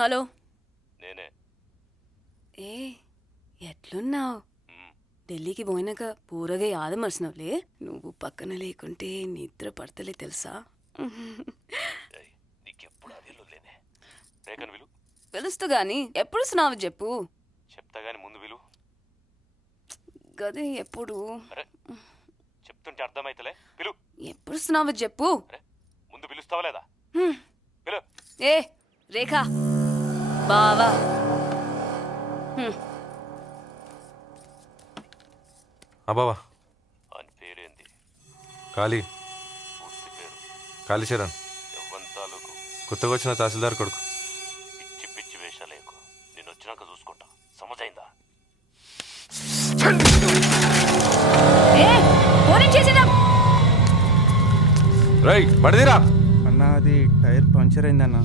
Hello. నేనే. ఏ ఎట్లున్నావు? ఢిల్లీకి పోయినాక పూరగా యాదమర్చినవులే. నువ్వు పక్కన లేకుంటే నిద్ర పడతలే తెలుసా? నీకెప్పుడు అదే లేనే. రేఖను విలు. పిలుస్తూ గాని ఎప్పుడు స్నావు చెప్పు. చెప్తా గాని ముందు విలు. గదే ఎప్పుడు చెప్తుంటే అర్థమైతలే. పిలు. ఎప్పుడు స్నావు చెప్పు. ముందు పిలుస్తావా లేదా? పిలు. ఏ రేఖ బావా. బావా అని పేరేంది? కాళీ. పూర్తి పేరు కాళీచరణ్. ఎవ్వని తాలూకు? కొత్తగా వచ్చిన తహసీల్దార్ కొడుకు. పిచ్చి పిచ్చి వేషాలేకు. నేను వచ్చినాక చూసుకుంటా. సమజైందా? రై పడదీరా అన్నా, అది టైర్ పంచర్ అయిందన్నా.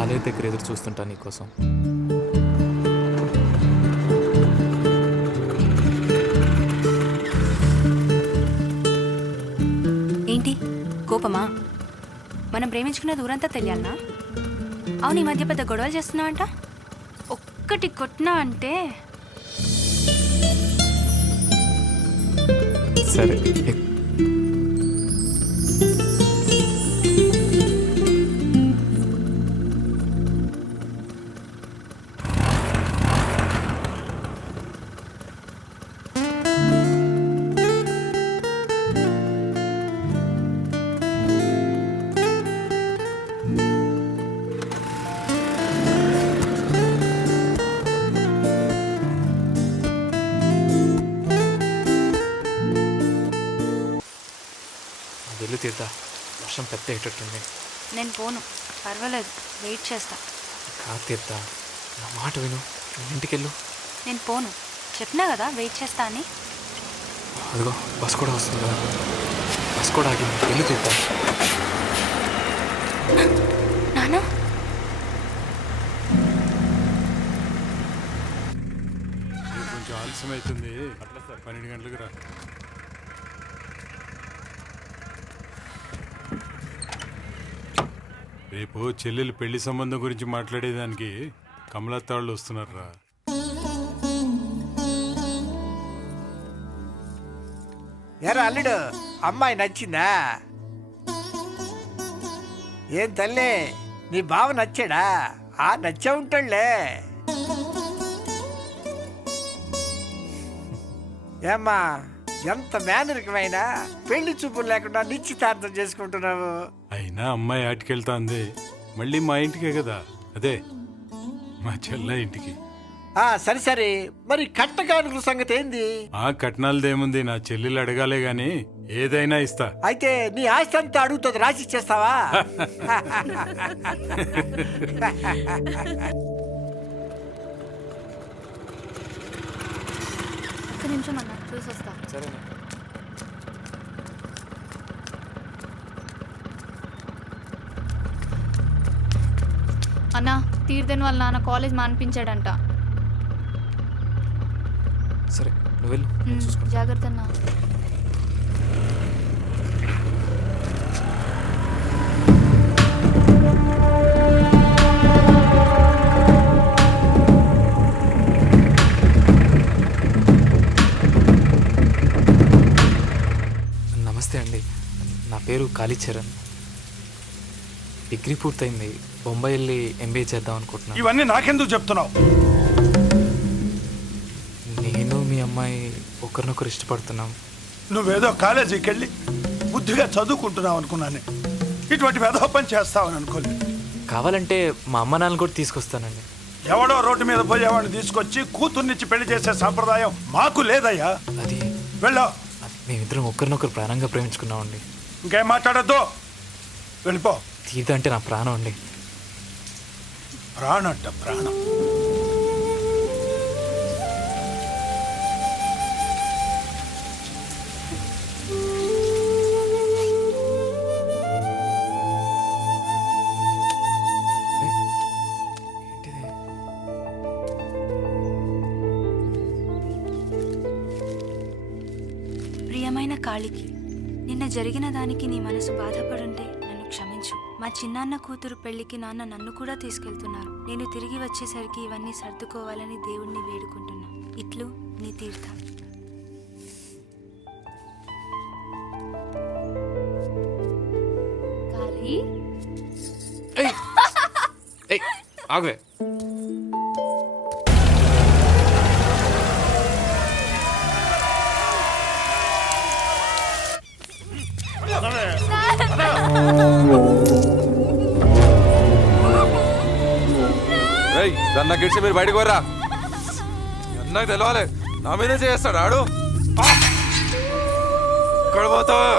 ఆలయ దగ్గర ఎదురు చూస్తుంటా నీకోసం. ఏంటి కోపమా? మనం ప్రేమించుకున్న దూరంతా తెలియాలనా? అవును, ఈ మధ్య పెద్ద గొడవలు చేస్తున్నావంట. ఒక్కటి కొట్టినా అంటే సరే. వెళ్ళు తీర్థ, వర్షం పెద్ద అయ్యేటట్టుంది. నేను పోను, పర్వాలేదు, వెయిట్ చేస్తా. కాదు తీర్థ, నా మాట విను, ఇంటికెళ్ళు. నేను పోను, చెప్పినా కదా వెయిట్ చేస్తా అని. అదిగో బస్ కూడా వస్తుంది కదా, బస్ కూడా ఆగింది, వెళ్ళు తీర్థ. నానా, కొంచెం ఆలస్యం అవుతుంది. 12 గంటలకు రా. రేపు చెల్లెలు పెళ్లి సంబంధం గురించి మాట్లాడేదానికి కమలత్త వాళ్ళు వస్తున్నారా? ఎరా అల్లుడు, అమ్మాయి నచ్చిందా? ఏం తల్లి, నీ బావ నచ్చాడా? నచ్చే ఉంటాడులే. ఏమ్మా, ఎంత మేనరికమైనా పెళ్లి చూపులు లేకుండా నిశ్చితార్థం చేసుకుంటున్నావు. అయినా అమ్మాయి ఆటికెళ్తాంది, మళ్ళీ మా ఇంటికే కదా, అదే మా చెల్ల ఇంటికి. సరే సరే, మరి కట్టకానుకల సంగతి ఏంది? కట్నాలదేముంది, నా చెల్లెలు అడగాలే గాని ఏదైనా ఇస్తా. అయితే నీ ఆస్తి అంతా అడుగుతుంది, రాసిచ్చేస్తావా? ఒక్క నిమిషం అన్న, చూసి వస్తా. సరే. అన్న, తీర్థన్ వాళ్ళ నాన్న కాలేజ్ మానిపించాడంట. సరే నువ్వు వెళ్ళు, నేను చూసుకుంటా. జాగ్రత్త అన్న. నమస్తే అండి, నా పేరు కాళీచరణ్. డిగ్రీ పూర్తయింది, బొంబాయి వెళ్ళి ఎంబీఏ చేద్దాం అనుకుంటున్నాను. ఇవన్నీ నాకెందుకు చెప్తున్నావు? నేను మీ అమ్మాయి ఒకరినొకరు ఇష్టపడుతున్నాం. నువ్వేదో కాలేజీకి వెళ్ళి బుద్ధిగా చదువుకుంటున్నావు అనుకున్నాను. ఇటువంటి వెధవ పని చేస్తావని అనుకోలేదు. కావాలంటే మా అమ్మ నాన్న కూడా తీసుకొస్తానండి. ఎవడో రోడ్డు మీద పోయేవాడిని తీసుకొచ్చి కూతుర్నిచ్చి పెళ్లి చేసే సంప్రదాయం మాకు లేదయ్యా. అది వెళ్ళో. మేమిద్దరం ఒకరినొకరు ప్రాణంగా ప్రేమించుకున్నామండి. ఇంకేం మాట్లాడద్దు, వెళ్ళిపో. తీర్థ అంటే నా ప్రాణం అండి. ప్రాణం అంట ప్రాణం. ఏంటిది? ప్రియమైన కాళికి, నిన్న జరిగిన దానికి నీ మనసు బాధపడుంటే నన్ను క్షమించు. మా చిన్నాన్న కూతురు పెళ్లికి నాన్న నన్ను కూడా తీసుకెళ్తున్నారు. నేను తిరిగి వచ్చేసరికి ఇవన్నీ సర్దుకోవాలని దేవుణ్ణి వేడుకుంటున్నా. ఇట్లు నీ తీర్థ. కాళీ ఏయ్, ఆగే. రేయ్ దాన్ని నాకు ఇచ్చి మీరు బయటకు వర్రా. నాకు తెలవాలి, నా మీదే చేస్తాడు ఆడు. ఇక్కడ పోతావా?